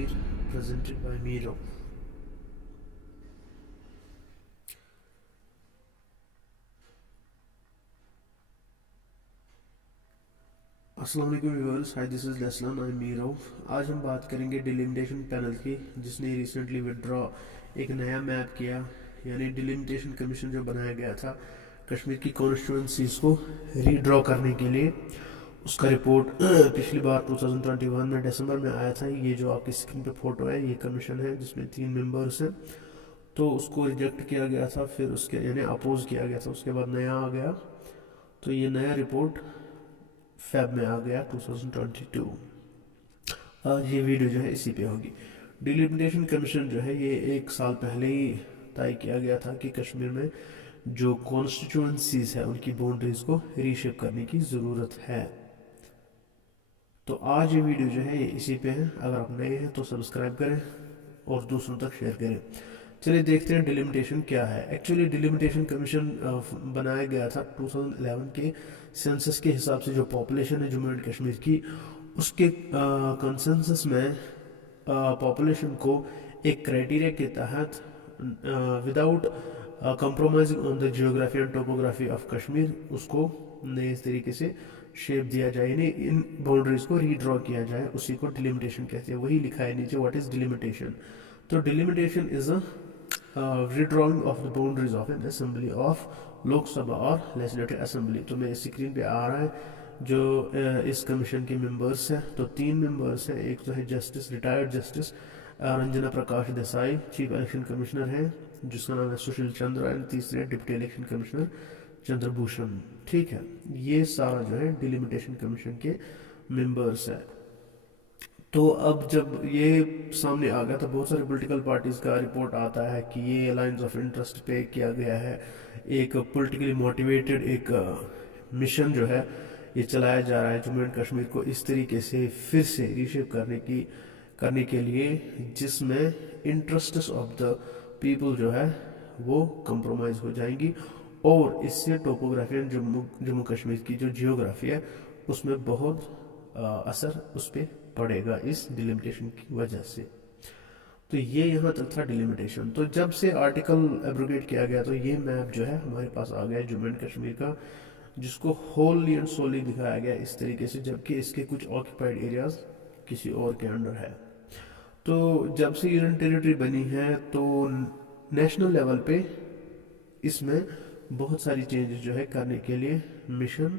Kashmir, presented by Miro. अस्सलाम वालेकुम viewers, hi this is लसलान, आई एम मीरो। आज हम बात करेंगे डिलिमिटेशन पैनल की, जिसने रिसेंटली विड्रॉ एक नया मैप किया, यानी डिलिमिटेशन कमीशन जो बनाया गया था कश्मीर की कॉन्स्टिट्यूंसीज को रीड्रॉ करने के लिए। उसका रिपोर्ट पिछली बार 2021 में दिसंबर में आया था। ये जो आपकी स्क्रीन पे फोटो है, ये कमीशन है जिसमें 3 मेंबर्स हैं। तो उसको रिजेक्ट किया गया था, फिर उसके यानी अपोज किया गया था, उसके बाद नया आ गया। तो ये नया रिपोर्ट फेब में आ गया 2022। आज ये वीडियो जो है इसी पे होगी। डिलिमिटेशन कमीशन जो है ये 1 साल पहले ही तय किया गया था कि कश्मीर में जो कॉन्स्टिट्यूंसीज है उनकी बाउंड्रीज को रीशेप करने की ज़रूरत है। तो आज ये वीडियो जो है ये इसी पे है। अगर आप नए हैं तो सब्सक्राइब करें और दूसरों तक शेयर करें। चलिए देखते हैं डिलिमिटेशन क्या है। एक्चुअली डिलिमिटेशन कमीशन बनाया गया था 2011 के सेंसस के हिसाब से। जो पॉपुलेशन है जम्मू एंड कश्मीर की, उसके कंसेंसस में पॉपुलेशन को एक क्राइटेरिया के तहत without compromising on the geography and topography of Kashmir उसको नए तरीके से शेप दिया जाए, यानी इन बाउंड्रीज को रीड्रॉ किया जाए। उसी को डिलिमिटेशन कहते हैं। वही लिखा है नीचे, व्हाट इज डिलिमिटेशन। तो delimitation is a redrawing of the boundaries of N assembly of लोक सभा और लेजिस्लेटिव असेंबली। तो मेरे स्क्रीन पे आ रहा है जो इस कमीशन के मेंबर्स हैं। तो 3 मेंबर्स हैं। एक तो है justice, retired justice Ranjana Prakash Desai, chief election commissioner हैं जिसका नाम है सुशील चंद्र, एंड तीसरे डिप्टी इलेक्शन कमिश्नर चंद्रभूषण। ठीक है, ये सारा जो है डिलिमिटेशन कमीशन के मेंबर्स है। तो अब जब ये सामने आ गया तो बहुत सारी पॉलिटिकल पार्टीज का रिपोर्ट आता है कि ये लाइंस ऑफ इंटरेस्ट पे किया गया है। एक पॉलिटिकली मोटिवेटेड एक मिशन जो है ये चलाया जा रहा है जम्मू एंड कश्मीर को इस तरीके से फिर से रीशेप करने के लिए, जिसमें इंटरेस्ट्स ऑफ द पीपल जो है वो कंप्रोमाइज हो जाएंगी, और इससे टोपोग्राफी एंड जम्मू कश्मीर की जो जियोग्राफी है उसमें बहुत असर उस पर पड़ेगा इस डिलिमिटेशन की वजह से। तो ये यहाँ तक था डिलिमिटेशन। तो जब से आर्टिकल एब्रोगेट किया गया तो ये मैप जो है हमारे पास आ गया जम्मू एंड कश्मीर का, जिसको होली एंड सोली दिखाया गया इस तरीके से, जबकि इसके कुछ ऑक्यूपाइड एरियाज किसी और के अंडर है। तो जब से यूनियन टेरिटरी बनी है तो नेशनल लेवल पे इसमें बहुत सारी चेंजेस जो है करने के लिए मिशन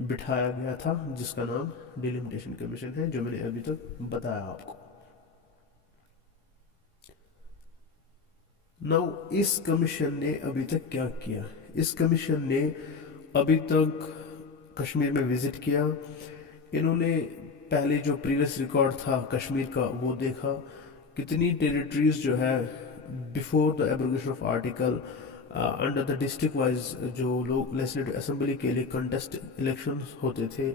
बिठाया गया था, जिसका नाम डिलिमिटेशन कमीशन है, जो मैंने अभी तक बताया आपको। नाउ इस कमीशन ने अभी तक क्या किया? इस कमीशन ने अभी तक कश्मीर में विजिट किया। इन्होंने पहले जो प्रीवियस रिकॉर्ड था कश्मीर का वो देखा, कितनी टेरिटरीज जो है before the abrogation of article under the district wise जो लोग लेजिस्लेटिव असेंबली के लिए कंटेस्ट इलेक्शन होते थे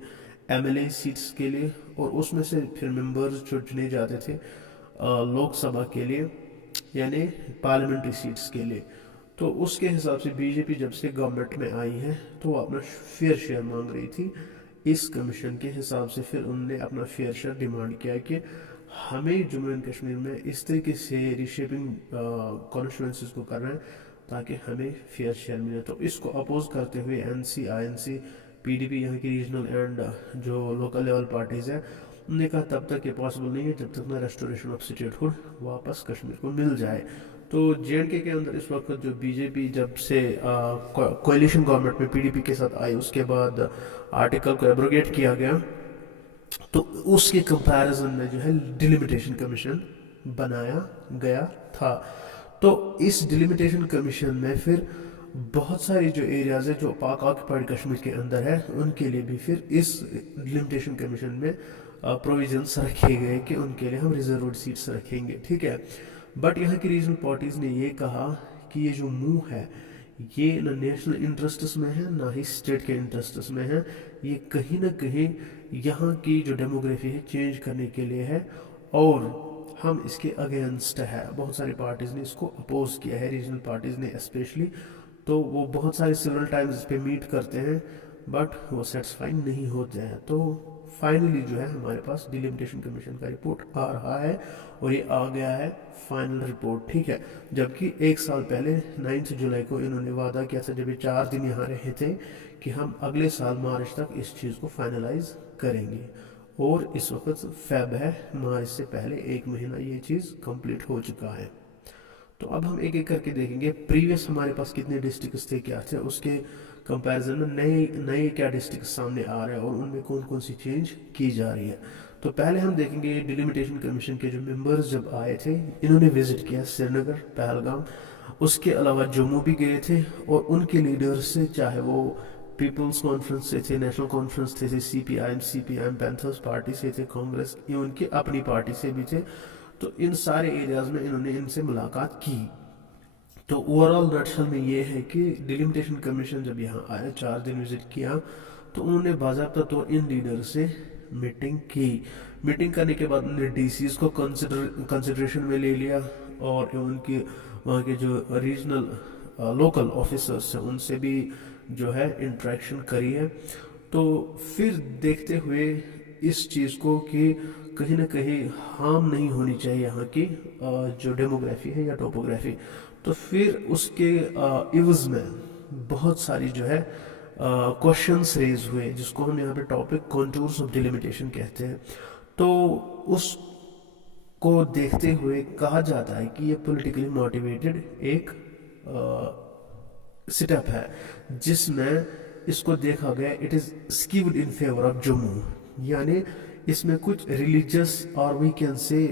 एमएलए सीट्स के लिए, और उसमें से फिर मेंबर्स जो चुने जाते थे लोकसभा के लिए, यानी पार्लियामेंट्री सीट्स के लिए। तो उसके हिसाब से बीजेपी जब से गवर्नमेंट में आई है तो वो अपना फेयर शेयर मांग रही थी। इस कमीशन के हिसाब से फिर उन्होंने अपना फेयर शेयर डिमांड किया कि हमें जम्मू एंड कश्मीर में इस तरीके से रिशेपिंग कॉन्स्टिट्यूंसीज को करना है ताकि हमें फेयर शेयर मिले। तो इसको अपोज करते हुए एनसी, आईएनसी, पीडीपी, यहाँ की रीजनल एंड जो लोकल लेवल पार्टीज है, उन्होंने कहा तब तक ये पॉसिबल नहीं है जब तक ना रेस्टोरेशन ऑफ स्टेटहुड वापस कश्मीर को मिल जाए। तो जेएंडके के अंदर इस वक्त जो बीजेपी जब से कोalition गवर्नमेंट में पीडीपी के साथ आई, उसके बाद आर्टिकल को एब्रोगेट किया गया, तो उसके कंपैरिजन में जो है डिलिमिटेशन कमीशन बनाया गया था। तो इस डिलिमिटेशन कमीशन में फिर बहुत सारी जो एरियाज है जो पाक ऑक्यूपाइड कश्मीर के अंदर है उनके लिए भी फिर इस डिलिमिटेशन कमीशन में प्रोविजंस रखे गए कि उनके लिए हम रिजर्व सीट्स रखेंगे। ठीक है, बट यहाँ की रीजनल पार्टीज ने ये कहा कि ये जो मूव है ये न नेशनल इंटरेस्ट्स में है ना ही स्टेट के इंटरेस्ट्स में है, ये कहीं ना कहीं यहाँ की जो डेमोग्राफी है चेंज करने के लिए है, और हम इसके अगेंस्ट है। बहुत सारी पार्टीज ने इसको अपोज किया है, रीजनल पार्टीज ने स्पेशली। तो वो बहुत सारे सिविल टाइम्स इस पे मीट करते हैं बट वो सेटिस्फाइड नहीं होते हैं। तो फाइनली जो है हमारे पास डिलिमिटेशन कमीशन का रिपोर्ट आ रहा है और ये आ गया है फाइनल रिपोर्ट, ठीक है। जबकि एक साल पहले 9 जुलाई को इन्होंने वादा किया था, जब ये 4 दिन यहाँ रहे थे, कि हम अगले साल मार्च तक इस चीज़ को फाइनलाइज करेंगे। और इस वक्त फेब है, मार्च से पहले 1 महीना ये चीज़ कंप्लीट हो चुका है। तो अब हम एक एक करके देखेंगे प्रीवियस हमारे पास कितने डिस्ट्रिक्ट्स थे, क्या थे, उसके कंपैरिजन में नए नए क्या डिस्ट्रिक्ट सामने आ रहे हैं और उनमें कौन कौन सी चेंज की जा रही है। तो पहले हम देखेंगे डिलिमिटेशन कमीशन के जो मेंबर्स जब आए थे, इन्होंने विजिट किया श्रीनगर, पहलगाम, उसके अलावा जम्मू भी गए थे और उनके लीडर्स से, चाहे वो पीपल्स कॉन्फ्रेंस से थे, नेशनल कॉन्फ्रेंस थे, CPIM पैंथर्स पार्टी से थे, कांग्रेस, ये उनकी अपनी पार्टी से भी थे। तो इन सारे एरियाज में इन्होंने इनसे मुलाकात की। तो ओवरऑल नटशल में ये है कि डिलिमिटेशन कमीशन जब यहाँ आया, 4 दिन विजिट किया, तो उन्होंने बाज़ाब्ता तौर इन लीडर से मीटिंग की। मीटिंग करने के बाद उन्होंने DCs को कंसिडरेशन में ले लिया और उनके वहाँ के जो रीजनल लोकल ऑफिसर्स हैं उनसे भी जो है इंटरेक्शन करी है। तो फिर देखते हुए इस चीज़ को कि कहीं ना कहीं हार्म नहीं होनी चाहिए यहाँ की जो डेमोग्राफी है या टोपोग्राफी, तो फिर उसके इवज में बहुत सारी जो है क्वेश्चंस रेज हुए, जिसको हम यहाँ पे टॉपिक कॉन्टूर्स ऑफ डिलिमिटेशन कहते हैं। तो उसको देखते हुए कहा जाता है कि ये पॉलिटिकली मोटिवेटेड एक सेटअप है, जिसमें इसको देखा गया it is skewed in favour of Jammu, यानी इसमें कुछ रिलीजियस और वी कैन से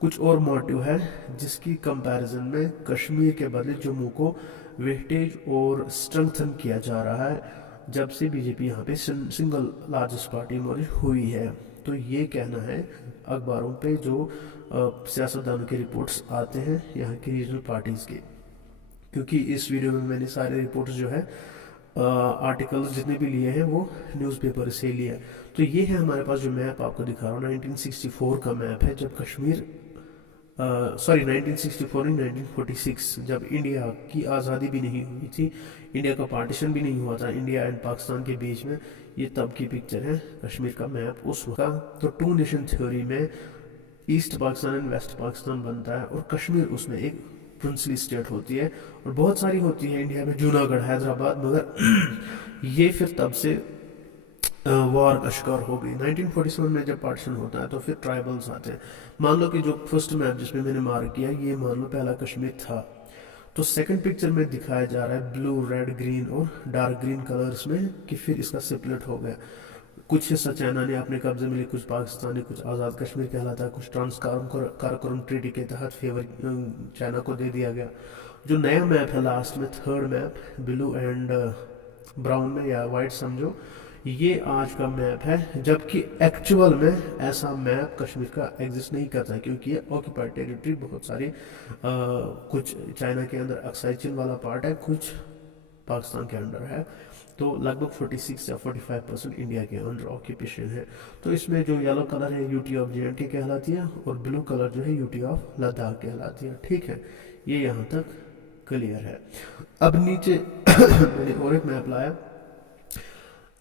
कुछ और मोटिव है, जिसकी कंपैरिजन में कश्मीर के बदले जम्मू को वेटेज और स्ट्रेंथन किया जा रहा है जब से बीजेपी यहाँ पे सिंगल लार्जेस्ट पार्टी मौजूद हुई है। तो ये कहना है अखबारों पे जो सियासतदानों के रिपोर्ट्स आते हैं यहाँ की रीजनल पार्टीज़ के, क्योंकि इस वीडियो में मैंने सारे रिपोर्ट्स जो है आर्टिकल्स जितने भी लिए हैं वो न्यूज़पेपर से लिए। तो ये है हमारे पास जो मैप आपको दिखा रहा हूँ, 1964 का मैप है, जब कश्मीर 1964 नहीं 1946, जब इंडिया की आज़ादी भी नहीं हुई थी, इंडिया का पार्टीशन भी नहीं हुआ था इंडिया एंड पाकिस्तान के बीच में। ये तब की पिक्चर है कश्मीर का मैप उस वक्त का। तो 2 नेशन थ्योरी में east Pakistan and west Pakistan बनता है और कश्मीर उसमें एक प्रिंसली स्टेट होती है, और बहुत सारी होती है इंडिया में, जूनागढ़, हैदराबाद, मगर ये फिर तब से वॉर का शिकार हो गई। 1947 में जब पार्टीशन होता है तो फिर ट्राइबल्स आते हैं। मान लो कि जो फर्स्ट मैप जिसमें मैंने मार्क किया, ये मान लो पहला कश्मीर था। तो सेकंड पिक्चर में दिखाया जा रहा है ब्लू, रेड, ग्रीन और डार्क ग्रीन कलर्स में कि फिर इसका सेपरेट हो गया। कुछ हिस्सा चाइना ने अपने कब्जे में लिया, कुछ पाकिस्तानी, कुछ आज़ाद कश्मीर कहलाता है, कुछ काराकोरम ट्रीटी के तहत फेवर चाइना को दे दिया गया। जो नया मैप है लास्ट में, third map, blue and brown में या वाइट समझो, ये आज का मैप है, जबकि एक्चुअल में ऐसा मैप कश्मीर का एग्जिस्ट नहीं करता, क्योंकि ये ऑक्यूपाइड टेरिटरी बहुत सारी कुछ चाइना के अंदर अक्साई चीन वाला पार्ट है, कुछ पाकिस्तान के अंडर है। तो लगभग 46 या 45% इंडिया के अंडर ऑक्यूपेशन है। तो इसमें जो येलो कलर है यूटी ऑफ JNK कहलाती है और ब्लू कलर जो है यूटी ऑफ लद्दाख कहलाती है, ठीक है। ये यहाँ तक क्लियर है। अब नीचे मैंने और एक मैप लाया,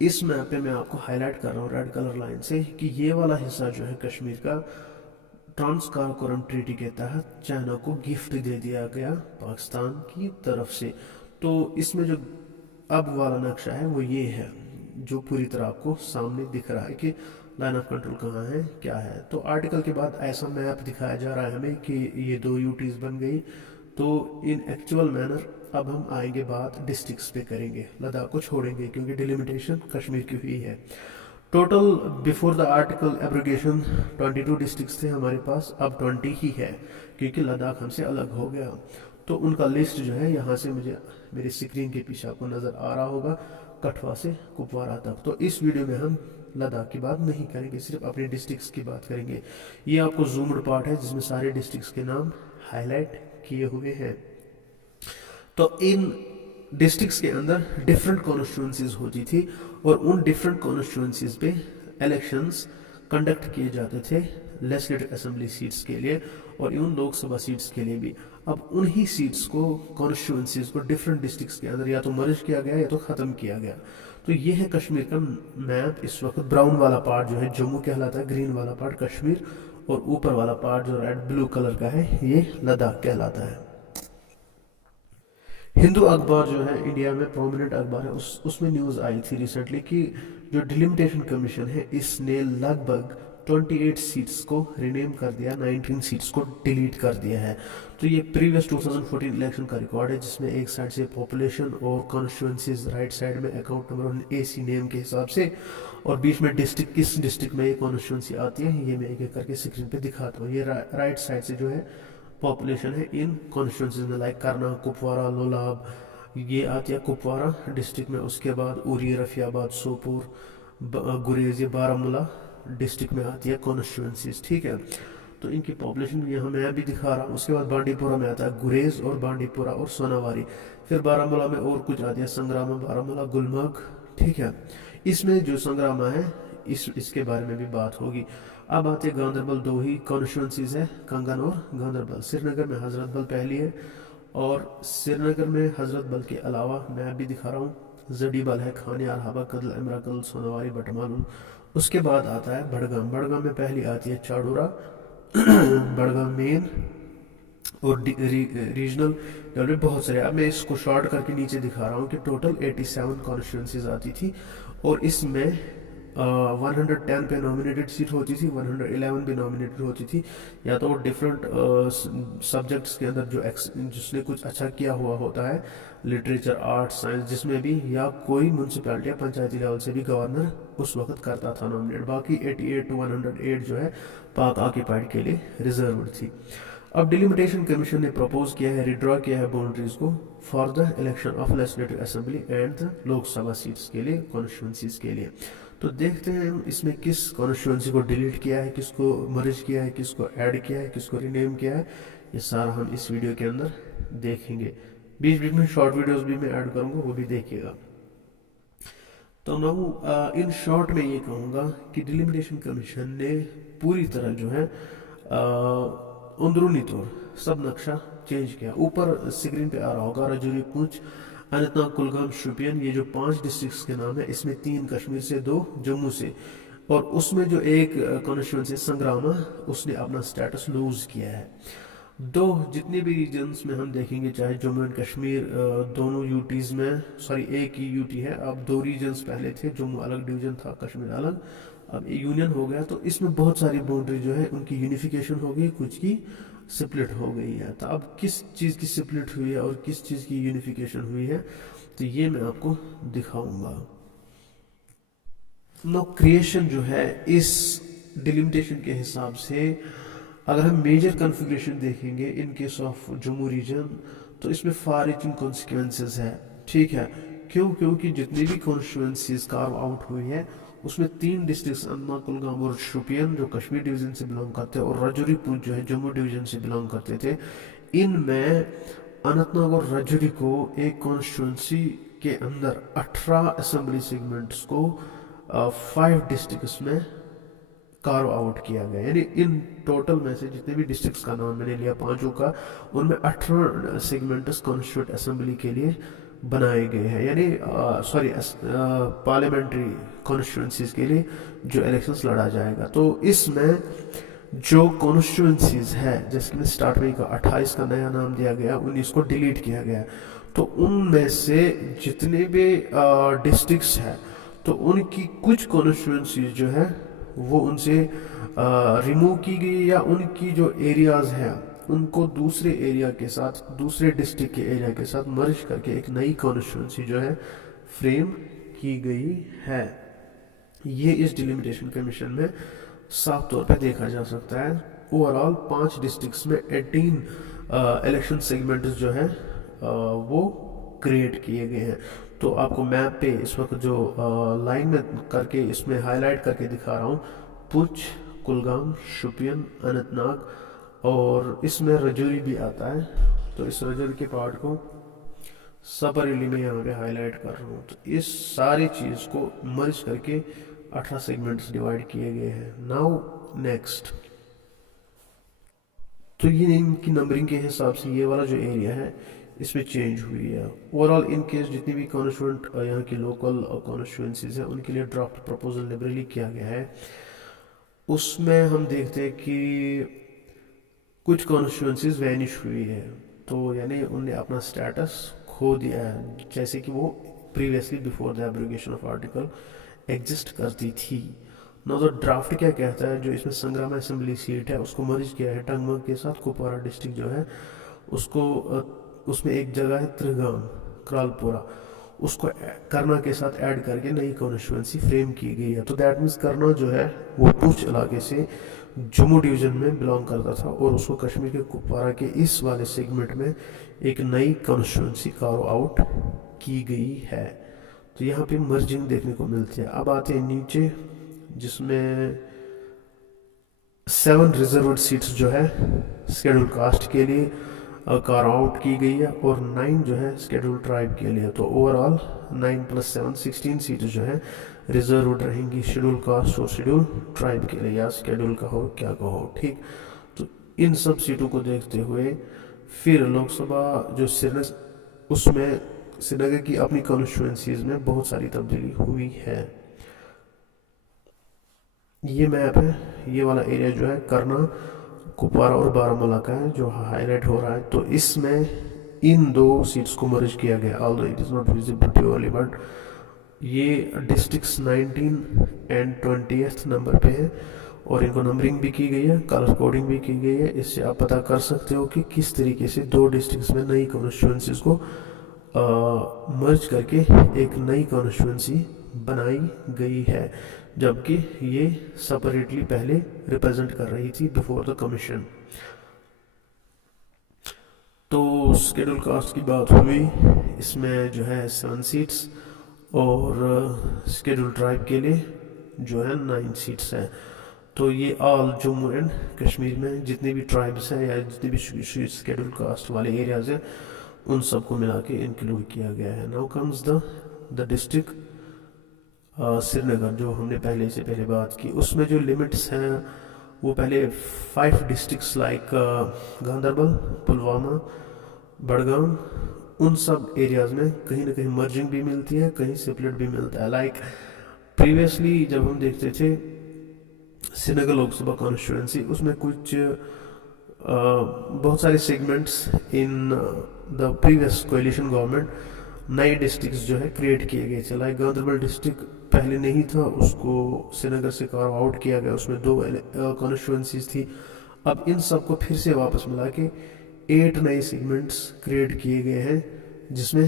इस मैप पे मैं आपको हाईलाइट कर रहा हूँ रेड कलर लाइन से कि ये वाला हिस्सा जो है कश्मीर का ट्रांस काराकोरम ट्रीटी के तहत चाइना को गिफ्ट दे दिया गया पाकिस्तान की तरफ से। तो इसमें जो अब वाला नक्शा है वो ये है, जो पूरी तरह आपको सामने दिख रहा है कि लाइन ऑफ कंट्रोल कहाँ है, क्या है। तो आर्टिकल के बाद ऐसा मैप दिखाया जा रहा है हमें कि ये 2 यूटीज बन गई। तो इन एक्चुअल मैनर अब हम आएंगे बात डिस्ट्रिक्ट्स पे करेंगे, लद्दाख को छोड़ेंगे क्योंकि डिलिमिटेशन कश्मीर की हुई है। Total before the article abrogation 22 districts थे हमारे पास, अब 20 ही है क्योंकि लद्दाख हमसे अलग हो गया। तो उनका लिस्ट जो है यहाँ से मुझे मेरी स्क्रीन के पीछे आपको नज़र आ रहा होगा, कठवा से कुपवारा तक। तो इस वीडियो में हम लद्दाख की बात नहीं करेंगे, सिर्फ अपने डिस्ट्रिक्ट्स की बात करेंगे। ये आपको जूम्ड पार्ट है जिसमें सारे डिस्ट्रिक्ट्स के नाम हाईलाइट किए हुए हैं। तो इन डिस्ट्रिक्ट्स के अंदर डिफरेंट कॉन्स्टिट्यूंसीज होती थी और उन डिफरेंट कॉन्स्टिट्यूंसीज पे इलेक्शंस कंडक्ट किए जाते थे लेजिस्लेटिव असेंबली सीट्स के लिए और उन लोकसभा सीट्स के लिए भी। अब उन्हीं सीट्स को, कॉन्स्टिट्यूंसीज को डिफरेंट डिस्ट्रिक्ट्स के अंदर या तो मर्ज किया गया या तो ख़त्म किया गया। تو یہ ہے کشمیر کا میپ اس وقت. براؤن والا پارٹ جو ہے جموں کہلاتا ہے, گرین والا پارٹ کشمیر, اور اوپر والا پارٹ جو ریڈ بلو کلر کا ہے یہ لداخ کہلاتا ہے. ہندو اخبار جو ہے انڈیا میں پرومیننٹ اخبار ہے, اس میں نیوز آئی تھی ریسنٹلی کہ جو ڈیلیمیٹیشن کمیشن ہے اس نے لگ بھگ 28 سیٹس کو رینیم کر دیا, 19 سیٹس کو ڈیلیٹ کر دیا ہے. تو یہ پریویس 2014 الیکشن کا ریکارڈ ہے جس میں ایک سائڈ سے پاپولیشن اور کانسٹیٹوئنسیز, رائٹ سائڈ میں اکاؤنٹ نمبر اور اے سی نیم کے حساب سے, اور بیچ میں ڈسٹرکٹ, کس ڈسٹرکٹ میں یہ کانسٹیٹوئنسی آتی ہے یہ میں ایک ایک کر کے اسکرین پہ دکھاتا ہوں. یہ رائٹ سائڈ سے جو ہے پاپولیشن ہے ان کانسٹیٹوئنسیز میں, لائک کرنا, کپوارہ, لولاب, یہ آتی ہے کپوارہ ڈسٹرکٹ میں. اس کے بعد اوری, رفیع آباد, سوپور, گریز, یہ بارہمولہ ڈسٹرکٹ میں آتی ہے کانسٹیٹوئنسیز. ٹھیک ہے, تو ان کی پاپولیشن یہاں میں بھی دکھا رہا ہوں. اس کے بعد بانڈی پورہ میں آتا ہے گریز اور بانڈی پورہ اور سوناواری. پھر بارہمولہ میں اور کچھ آتی ہے, سنگراما, بارہمولہ, گلمرگ. ٹھیک ہے, اس میں جو سنگراما ہے اس کے بارے میں بھی بات ہوگی. اب آتے گاندربل, دو ہی کانسٹیٹوئنسیز ہے, کنگن اور گاندربل. سری نگر میں حضرت بل پہلی ہے, اور سری نگر میں حضرت بل کے علاوہ میں بھی دکھا رہا ہوں زڈی بل ہے, کھانیار, ہابا, کدل, امراکل, سوناواری, بٹمالو. اس کے بعد آتا ہے بڑگام. بڑگام میں پہلی آتی ہے چاڑورا, بڑگام مین اور ریجنل لیول بہت سارے. اب میں اس کو شارٹ کر کے نیچے دکھا رہا ہوں کہ ٹوٹل 87 کانسٹیٹوئنسیز آتی تھی, اور اس میں 110 پہ نامینیٹڈ سیٹ ہوتی تھی, 111 بھی نامینیٹڈ ہوتی تھی, یا تو ڈفرینٹ سبجیکٹس کے اندر جس نے کچھ اچھا کیا ہوا ہوتا ہے, لٹریچر, آرٹ, سائنس, جس میں بھی, یا کوئی میونسپیلٹی یا پنچایتی لیول سے بھی گورنر اس وقت کرتا تھا نامینیٹ. باقی 88 to 108 جو ہے پاک آکیپائڈ کے لیے ریزروڈ تھی. اب ڈیلیمیٹیشن کمیشن نے پروپوز کیا ہے, ریڈرا کیا ہے باؤنڈریز کو for the election of legislative assembly and the Lok Sabha seats کے لیے, کانسٹیٹوئنسیز کے لیے. تو دیکھتے ہیں ہم اس میں کس کانسٹیٹوئنسی کو ڈیلیٹ کیا ہے, کس کو مرج کیا ہے, کس کو ایڈ کیا ہے, کس کو رینیم کیا ہے. یہ سارا ہم اس ویڈیو کے اندر دیکھیں گے. بیچ بیچ میں شارٹ ویڈیوز بھی میں ایڈ کروں گا, وہ بھی دیکھیے گا. تو میں ان شارٹ میں یہ کہوں گا کہ ڈیلیمیٹیشن کمیشن نے پوری طرح جو ہے اندرونی طور سب نقشہ چینج کیا. اوپر اسکرین پہ آ رہا ہوگا رجوری, پونچھ, اننت ناگ, کلگام, شوپین, یہ جو 5 ڈسٹرکٹس کے نام ہے, اس میں 3 کشمیر سے, 2 جموں سے, اور اس میں جو ایک کانسٹیٹوئنسی سنگراما, اس نے اپنا سٹیٹس لوز کیا ہے. دو جتنے بھی ریجنز میں ہم دیکھیں گے, چاہے جموں اینڈ کشمیر, دونوں یوٹیز میں, سوری ایک ہی یوٹی ہے, اب 2 ریجنز پہلے تھے, جموں الگ ڈویژن تھا, کشمیر الگ, اب یونین ہو گیا. تو اس میں بہت ساری باؤنڈری جو ہے ان کی یونیفیکیشن ہو گئی, کچھ کی سپلٹ ہو گئی ہے. تو اب کس چیز کی سپلٹ ہوئی ہے اور کس چیز کی یونیفیکیشن ہوئی ہے, تو یہ میں آپ کو دکھاؤں گا. نو کریشن جو ہے اس ڈیلیمیٹیشن کے حساب سے, اگر ہم میجر کنفیگریشن دیکھیں گے in case of Jammu region, تو اس میں فار ریچنگ کانسیکوینسز ہے. ٹھیک ہے, کیونکہ جتنی بھی کانسٹیٹوئنسیز کارو آؤٹ ہوئی ہے اس میں 3 ڈسٹرکٹس, اننت ناگ, کلگام اور شوپین, جو کشمیر ڈویژن سے بلانگ کرتے ہیں, اور رجوری, پونچھ جو ہے جموں ڈویژن سے بلانگ کرتے تھے. ان میں اننت ناگ اور رجوری کو ایک کانسٹیٹوئنسی کے اندر 18 اسمبلی سیگمنٹس کو 5 ڈسٹرکٹس میں کارو آؤٹ کیا گیا. یعنی ان ٹوٹل میں سے جتنے بھی ڈسٹرکٹس کا نام میں نے لیا 5 کا, ان میں 18 سیگمنٹس کانسٹیٹیوٹ اسمبلی کے لیے بنائے گئے ہیں, یعنی پارلیمنٹری کانسٹیٹوئنسیز کے لیے جو الیکشنز لڑا جائے گا. تو اس میں جو کانسٹیٹوئنسیز ہے, جیسے کہ میں سٹارٹ میں کا 28 کا نیا نام دیا گیا, 19 کو ڈیلیٹ کیا گیا, تو ان میں سے جتنے بھی ڈسٹرکٹس ہیں تو ان کی کچھ کانسٹیٹوئنسیز جو ہے وہ ان سے ریموو کی گئی, یا ان کی جو ایریاز ہیں ان کو دوسرے ایریا کے ساتھ, دوسرے ڈسٹرکٹ کے ایریا کے ساتھ مرج کر کے ایک نئی کانسٹیٹوئنسی جو ہے فریم کی گئی ہے. یہ اس ڈیلیمیٹیشن کمیشن میں صاف طور پہ دیکھا جا سکتا ہے. اوور آل 5 ڈسٹرکٹس میں 18 الیکشن سیگمنٹس جو ہے وہ کریٹ کیے گئے ہیں. تو آپ کو میپ پہ اس وقت جو لائن میں کر کے اس میں ہائی لائٹ کر کے دکھا رہا ہوں, پونچھ, کلگام, شوپین, اننت ناگ, اور اس میں رجوری بھی آتا ہے. تو اس رجوری کے پارٹ کو سپریلی میں یہاں پہ ہائی لائٹ کر رہا ہوں. تو اس ساری چیز کو مرج کر کے 18 سیگمنٹس ڈیوائیڈ کیے گئے ہیں. ناؤ نیکسٹ, تو یہ ان کی نمبرنگ کے حساب سے یہ والا جو ایریا ہے اس میں چینج ہوئی ہے. اوور آل ان کیس جتنی بھی کانسٹیٹوئنٹ یہاں کی لوکل کانسٹیٹوئنسیز ہیں ان کے لیے ڈرافٹ پروپوزل لبرلی کیا گیا ہے. اس میں ہم دیکھتے ہیں کہ کچھ کانسٹیٹوئنسیز وینش ہوئی ہے, تو یعنی ان نے اپنا سٹیٹس کھو دیا ہے جیسے کہ وہ previously before the abrogation of article exist کرتی تھی. نو تو ڈرافٹ کیا کہتا ہے, جو اس میں سنگرام اسمبلی سیٹ ہے اس کو مرج کیا ہے ٹنگمرگ کے ساتھ. کپوارہ ڈسٹرکٹ جو ہے اس کو اس میں ایک جگہ ہے ترگام کرالپورہ, اس کو کرنا کے ساتھ ایڈ کر کے نئی کانسٹیٹوئنسی فریم کی گئی ہے. تو دیٹ مینس کرنا جو ہے وہ پوچھ علاقے سے جموں ڈویژن میں بلانگ کرتا تھا, اور اس کو کشمیر کے کپوارہ کے اس والے سیگمنٹ میں ایک نئی کانسٹیٹوئنسی کارو آؤٹ کی گئی ہے. تو یہاں پہ مرجنگ دیکھنے کو ملتی ہے. اب آتے ہیں نیچے جس میں 7 ریزروڈ سیٹس جو ہے اسکیڈول کاسٹ کے لیے کار آؤٹ کی گئی ہے, اور 9 جو ہے اسکیڈول ٹرائب کے لیے. تو اوور آل 9 + 7 16 سیٹس جو ہے ریزروڈ رہیں گی شیڈول کاسٹ اور شیڈول ٹرائب کے لیے, یا اسکیڈول کا ہو کیا کا ہو. ٹھیک, تو ان سب سیٹوں کو دیکھتے ہوئے پھر لوک سبھا جو اس میں سری نگر کی اپنی کانسٹیٹوئنسیز میں بہت ساری تبدیلی ہوئی ہے. یہ میپ ہے, یہ والا ایریا جو ہے کرنا کپوارہ اور بارہمولہ کا ہے جو ہائی لائٹ ہو رہا ہے. تو اس میں ان 2 سیٹس کو مرج کیا گیا, although it is not visible purely, but یہ ڈسٹرکٹس 19 and 20th نمبر پہ ہے, اور ان کو نمبرنگ بھی کی گئی ہے, کلر کوڈنگ بھی کی گئی ہے. اس سے آپ پتہ کر سکتے ہو کہ کس طریقے سے 2 ڈسٹرکٹس میں نئی کانسٹیٹوئنسیز کو مرج کر کے ایک نئی کانسٹیٹوئنسی بنائی گئی ہے, جبکہ یہ سپریٹلی پہلے ریپرزینٹ کر رہی تھی بفور دا کمیشن. تو اسکیڈول کاسٹ کی بات ہوئی, اس میں جو ہے 7 سیٹس, اور اسکیڈول ٹرائب کے لیے جو ہے 9 سیٹس ہیں. تو یہ آل جموں اینڈ کشمیر میں جتنے بھی ٹرائبس ہیں یا جتنے بھی اسکیڈول کاسٹ والے ایریاز ہیں ان سب کو ملا کے انکلوڈ کیا گیا ہے. ناؤ کمز دا ڈسٹرکٹ سری نگر جو ہم نے پہلے بات کی. اس میں جو لمٹس ہیں وہ پہلے 5 ڈسٹرکٹس لائک گاندربل, پلوامہ, بڑگام, ان سب ایریاز میں کہیں نہ کہیں مرجنگ بھی ملتی ہے, کہیں سپلٹ بھی ملتا ہے. لائک پریویسلی جب ہم دیکھتے تھے سری نگر لوک سبھا کانسٹیٹوئنسی, اس میں کچھ بہت سارے segments in the previous coalition government نئے ڈسٹرکٹس جو ہے کریٹ کیے گئے تھے. لائک گاندربل ڈسٹرکٹ پہلے نہیں تھا, اس کو سری نگر سے کارو آؤٹ کیا گیا, اس میں 2 کانسٹیٹوئنسیز تھی. اب ان سب کو پھر سے واپس ملا کے 8 نئے سیگمنٹس کریٹ کیے گئے ہیں, جس میں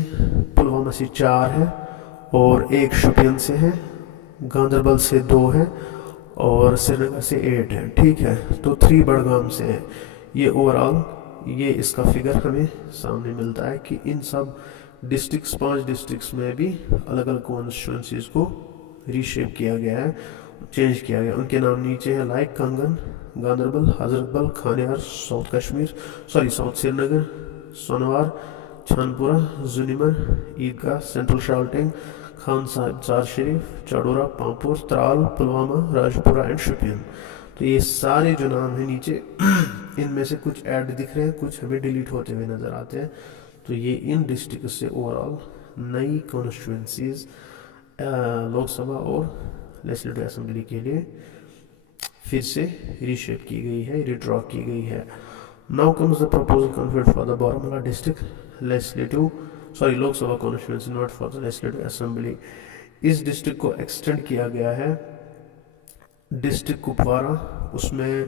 پلوامہ سے 4 ہے, اور 1 شوپین سے ہے, گاندربل سے 2 ہے, اور سری نگر سے 8 ہے. ٹھیک ہے, تو 3 بڑگام سے ہے. یہ اوور آل یہ اس کا فگر ہمیں سامنے ملتا ہے کہ ان سب ڈسٹرکٹس 5 ڈسٹرکٹس میں بھی الگ الگ کانسٹیٹوئنسیز کو ری شیپ کیا گیا ہے, چینج کیا گیا. ان کے نام نیچے ہیں لائک کنگن, گاندربل, حضرت بل, کھانیار, ساؤتھ سری نگر, سونوار, چھانپورہ, زونیمر, عیدگاہ, سینٹرل شالٹنگ, خان صاحب, چار شریف, چاڈورہ, پامپور, ترال, پلوامہ, راجپورہ اینڈ شوپین. تو یہ سارے جو نام ہیں نیچے ان میں سے کچھ ایڈ دکھ رہے ہیں, کچھ ہمیں ڈیلیٹ ہوتے ہوئے نظر آتے ہیں. تو یہ ان ڈسٹرکٹ سے اوور آل نئی کانسٹیٹوئنسیز لوک سبھا اور لیجسلیٹو اسمبلی کے لیے پھر سے ری شیپ کی گئی ہے, ریڈرا کی گئی ہے. Now comes the proposal convert for the Baramulla district Lok Sabha constituency, not for the legislative assembly. اس ڈسٹرکٹ کو ایکسٹینڈ کیا گیا ہے ڈسٹرکٹ کپوارہ, اس میں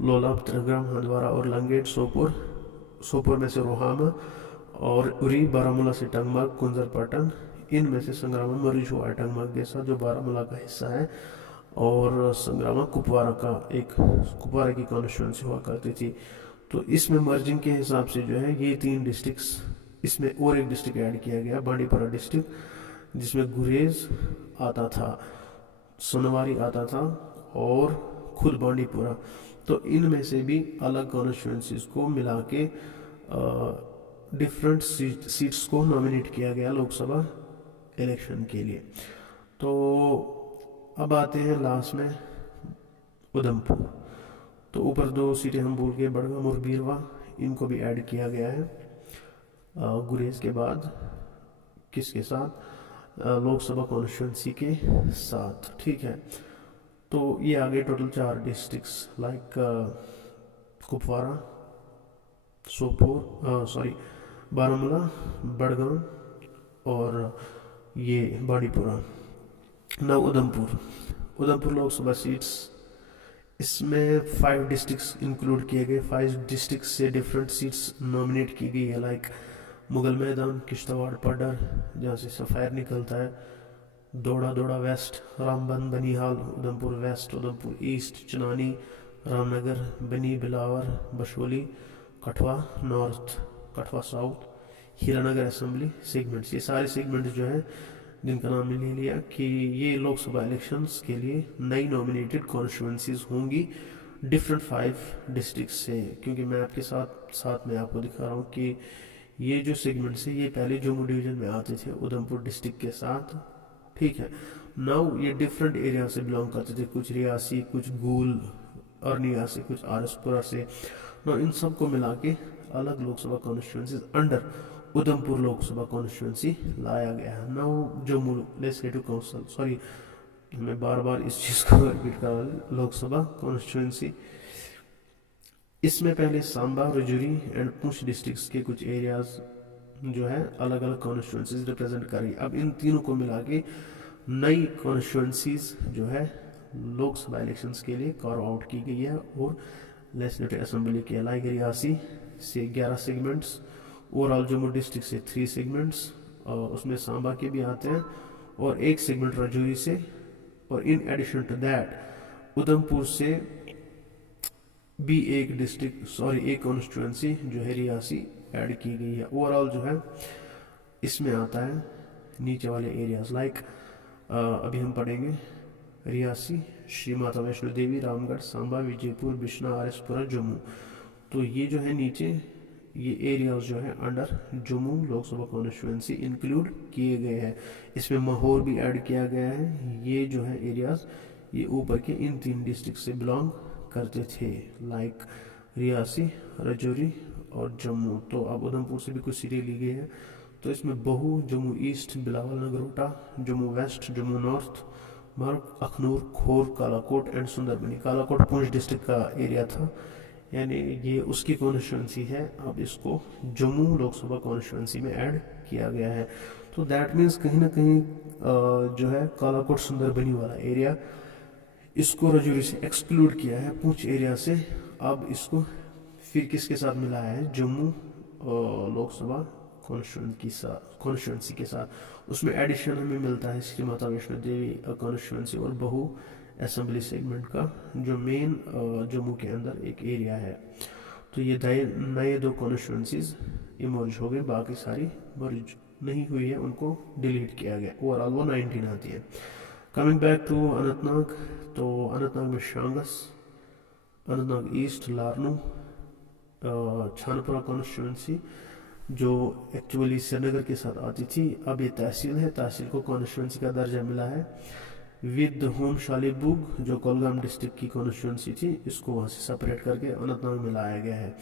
لولاب, ترگرام, ہندوارہ اور لنگیٹ, سوپور میں سے روہامہ, اور اری, بارہمولہ سے ٹنگمرگ, کنزر پٹن. ان میں سے سنگرامہ مرج ہوا ہے ٹنگمرگ کے ساتھ جو بارہمولہ کا حصہ ہے, اور سنگرامہ کپوارہ کی کانسٹیٹوئنسی ہوا کرتی تھی. تو اس میں مرجنگ کے حساب سے جو ہے یہ 3 ڈسٹرکٹس, اس میں اور ایک ڈسٹرکٹ ایڈ کیا گیا بانڈی پورہ ڈسٹرکٹ, جس میں گریز آتا تھا, سنواری آتا تھا, اور خود بانڈی پورہ. تو ان میں سے بھی الگ کانسٹیٹوئنسیز کو ملا کے ڈفرینٹ سیٹس کو نامینیٹ کیا گیا لوک سبھا الیکشن کے لیے. تو اب آتے ہیں لاسٹ میں ادھم پور. تو اوپر 2 سیٹیں ہم بھول گئے, بڑگام اور بیروا, ان کو بھی ایڈ کیا گیا ہے. गुरेज के बाद किसके साथ, लोक सभा कॉन्स्टिट्यूंसी के साथ, ठीक है। तो ये आ गए total 4 districts like Kupwara, Baramulla, Budgam और ये बांडीपुरा। ना उधमपुर लोकसभा सीट्स, इसमें 5 डिस्ट्रिक्ट्स इंक्लूड किए गए। 5 डिस्ट्रिक्ट्स से डिफरेंट सीट्स नॉमिनेट की गई है लाइक मुगल मैदान, किश्तवाड़, पडर जहाँ से सफ़ायर निकलता है, Doda west, Ramban, Banihal, Udhampur west, Udhampur east, Chenani, Ramnagar, Bani, Billawar, Basohli, Kathua north, Kathua south, Hiranagar assembly segments. ये सारे सेगमेंट्स जो है जिनका नाम ले लिया कि ये लोकसभा इलेक्शंस के लिए नई नॉमिनेटेड कॉन्स्टिट्यूंसीज होंगी डिफरेंट 5 डिस्ट्रिक्ट से। क्योंकि मैं आपके साथ में आपको दिखा रहा हूँ कि ये जो सेगमेंट्स है ये पहले जम्मू डिवीजन में आते थे उधमपुर डिस्ट्रिक्ट के साथ, ठीक है। नाउ ये डिफरेंट एरिया से बिलोंग करते थे, कुछ रियासी, कुछ गूल अरनिया से, कुछ आरसपुरा से। नाउ इन सब को मिला के अलग Lok Sabha constituencies under Udhampur Lok Sabha constituency लाया गया है। Now Jammu legislative council, sorry मैं बार बार इस चीज़ को रिपीट कर रहा हूँ, लोकसभा कॉन्स्टिट्यूंसी, इसमें पहले सांबा, रजौरी एंड पुंछ डिस्ट्रिक्ट्स के कुछ एरियाज जो है अलग अलग कॉन्स्टिट्यूंसीज रिप्रेजेंट कर रही है। अब इन तीनों को मिला के नई कॉन्स्टिट्यूंसीज जो है लोकसभा इलेक्शंस के लिए कार्व आउट की गई है और लेजिस्लेटिव असेंबली के लाइक रियासी से 11 सेगमेंट्स, ओवरऑल जम्मू डिस्ट्रिक्ट से 3 सेगमेंट्स, उसमें सांबा के भी आते हैं और 1 सेगमेंट रजौरी से, और in addition to that Udhampur से भी एक कॉन्स्टिट्यूंसी जो है रियासी ऐड की गई है। ओवरऑल जो है इसमें आता है नीचे वाले एरियाज लाइक अभी हम पढ़ेंगे रियासी, श्री माता वैष्णो देवी, रामगढ़, सांबा, विजयपुर, बिश्ना, आरएसपुरा, जम्मू। तो ये जो है नीचे ये एरियाज जो है under Jammu Lok Sabha constituency include किए गए हैं। इसमें माहौर भी ऐड किया गया है। ये जो है एरियाज ये ऊपर के इन 3 डिस्ट्रिक्ट से बिलोंग करते थे लाइक रियासी, रजौरी और जम्मू। तो अब उधमपुर से भी कुछ सीटें ली गई है। तो इसमें Bahu, Jammu east, Bilawal, Nagrota, Jammu west, Jammu north, Marg, Akhnoor, Khour, Kalakote and Sundarbani. Kalakote Poonch district का एरिया था, यानी ये उसकी कॉन्स्टिट्यूंसी है। अब इसको जम्मू लोकसभा कॉन्स्टिट्यूंसी में ऐड किया गया है। तो दैट मीन्स कहीं ना कहीं जो है कालाकोट सुंदरबनी वाला एरिया इसको रजौरी से एक्सक्लूड किया है पुंछ एरिया से। अब इसको फिर किसके साथ मिलाया है, जम्मू लोकसभा कॉन्स्टिट्यूंसी के साथ। उसमें एडिशन हमें मिलता है श्री माता वैष्णो देवी कॉन्स्टिट्यूंसी और बहू असेंबली सेगमेंट का, जो मेन जम्मू के अंदर एक एरिया है। तो ये नए 2 कॉन्स्टिट्यूंसीज इमर्ज हो गए, बाकी सारी मर्ज नहीं हुई है, उनको डिलीट किया गया। ओवरऑल वो 19 आती है। कमिंग बैक टू अनंतनाग, तो अनंतनाग में शांगस, अनंतनाग ईस्ट, लारनू, छानपुरा कॉन्स्टिट्यूंसी जो एक्चुअली श्रीनगर के साथ आती थी, अब ये तहसील है। तहसील को कॉन्स्टिट्यूंसी का दर्जा मिला है। विद होम शालीबुग जो कोलगाम डिस्ट्रिक्ट की कॉन्स्टिट्यूंसी थी, इसको वहाँ से सेपरेट करके अनंतनाग में लाया गया है।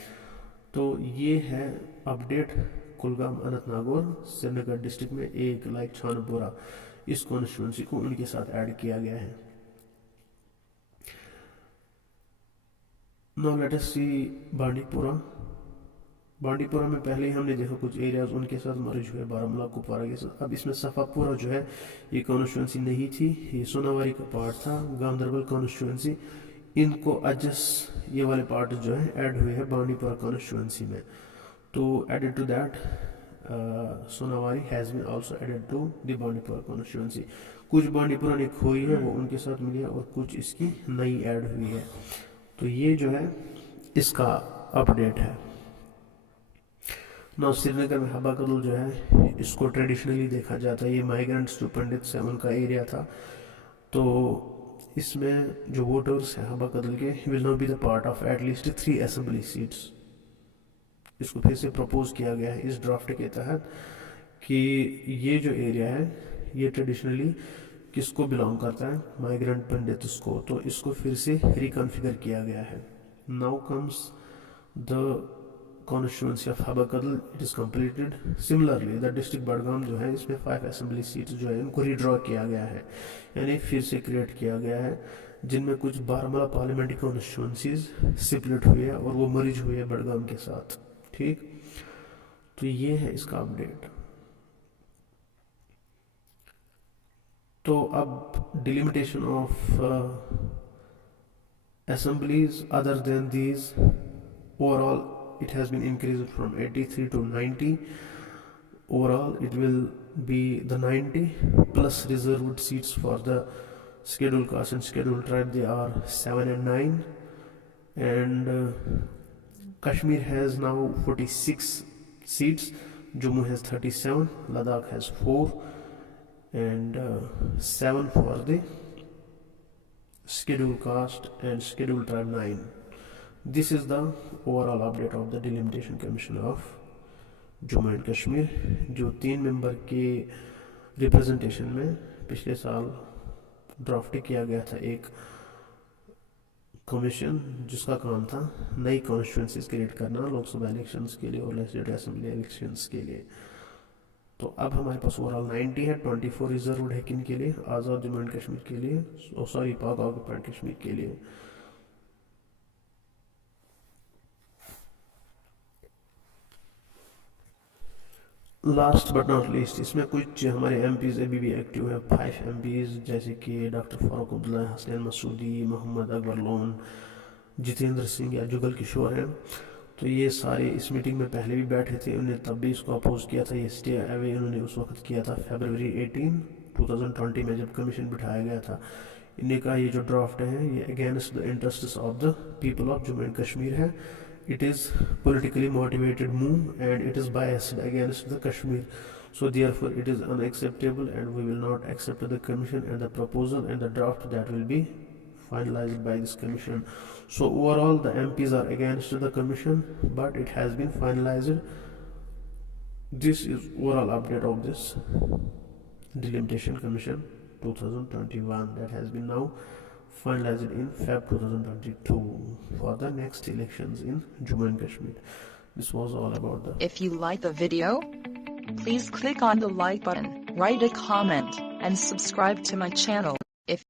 तो ये है अपडेट कुलगाम, अनंतनाग और श्रीनगर डिस्ट्रिक्ट में एक लाइक छानपुरा, इस कॉन्स्टिट्यूंसी को उनके साथ ऐड किया गया है। नाउ लेट अस सी बांडीपुरा में पहले ही हमने देखा कुछ एरियाज उनके साथ मर्ज हुए बारामूला, कुपवारा के साथ। अब इसमें सफापुरा जो है ये कॉन्स्टिट्यूंसी नहीं थी, ये सोनावारी का पार्ट था, गांधरबल कॉन्स्टिट्यूंसी। इनको एडजस्ट ये वाले पार्ट जो है ऐड हुए हैं बांडीपुरा कॉन्स्टिट्यूंसी में। तो added to that Sonawari has been also added to the Bandipora constituency. कुछ बांडीपुरा ने खोई है वो उनके साथ मिली है और कुछ इसकी नई ऐड हुई है। तो ये जो है इसका अपडेट है। ना श्रीनगर में हबा कदल जो है इसको ट्रेडिशनली देखा जाता है, ये माइग्रेंट्स जो पंडित्स हैं उनका एरिया था। तो इसमें जो वोटर्स हैं हबा कदल के will not be the part of at least 3 assembly seats. इसको फिर से प्रपोज किया गया है इस ड्राफ्ट के तहत कि ये जो एरिया है ये ट्रेडिशनली किसको बिलोंग करता है, माइग्रेंट पंडित्स को। तो इसको फिर से रिकॉन्फ़िगर किया गया है। Now comes the constituency of Habakadal, it is completed. Similarly, the district Badgam जो है इसमें 5 assembly seats जो है इनको redraw किया गया है, यानी फिर से create किया गया है, जिनमें कुछ बारामूला पार्लियामेंट्री कॉन्स्टिट्यूंसीज स्प्लिट हुई है और वो मर्ज हुई है बडगाम के साथ. ठीक, तो ये है इसका अपडेट. तो अब delimitation of assemblies other than these, overall it has been increased from 83 to 90. Overall it will be the 90 plus reserved seats for the scheduled caste and scheduled tribe. They are 7 and 9, and Kashmir has now 46 seats, Jammu has 37, Ladakh has 4, and 7 for the scheduled caste and scheduled tribe 9. This is the overall update of the delimitation commission of Jammu and Kashmir, जो 3 member के representation में पिछले साल draft किया गया था एक commission, जिसका काम था नई कॉन्स्टिट्यूंसीज क्रिएट करना लोकसभा इलेक्शंस के लिए और लेजिस्लेटिव असेंबली इलेक्शंस के लिए. तो अब हमारे पास ओवरऑल 90 है, 24 रिजर्व है किन के लिए, आज़ाद जम्मू एंड कश्मीर के लिए, सॉरी पाक ऑक्युपाइड कश्मीर के लिए. लास्ट बट नॉट लीस्ट, इसमें कुछ हमारे एमपीज अभी भी एक्टिव है. 5 एमपीज जैसे कि डॉक्टर फारूक अब्दुल्ला, हसनैन मसूदी, मोहम्मद अकबर लोन, जितेंद्र सिंह या जुगल किशोर हैं. तो ये सारे इस मीटिंग में पहले भी बैठे थे, उन्हें तब भी इसको अपोज किया था. ये स्टे अवे उन्होंने उस वक्त किया था फरवरी 18, 2020 में जब कमीशन बिठाया गया था. इन्हें कहा ये जो ड्राफ्ट है ये against the interests of the people of Jammu and Kashmir है. It is politically motivated move and it is biased against the Kashmir. So therefore it is unacceptable and we will not accept the commission and the proposal and the draft that will be finalized by this commission. So overall the MPs are against the commission, but it has been finalized. This is overall update of this delimitation commission 2021 that has been now finalized in Feb 2022 for the next elections in Jammu and Kashmir. This was all about the. If you like the video, please click on the like button, write a comment, and subscribe to my channel. If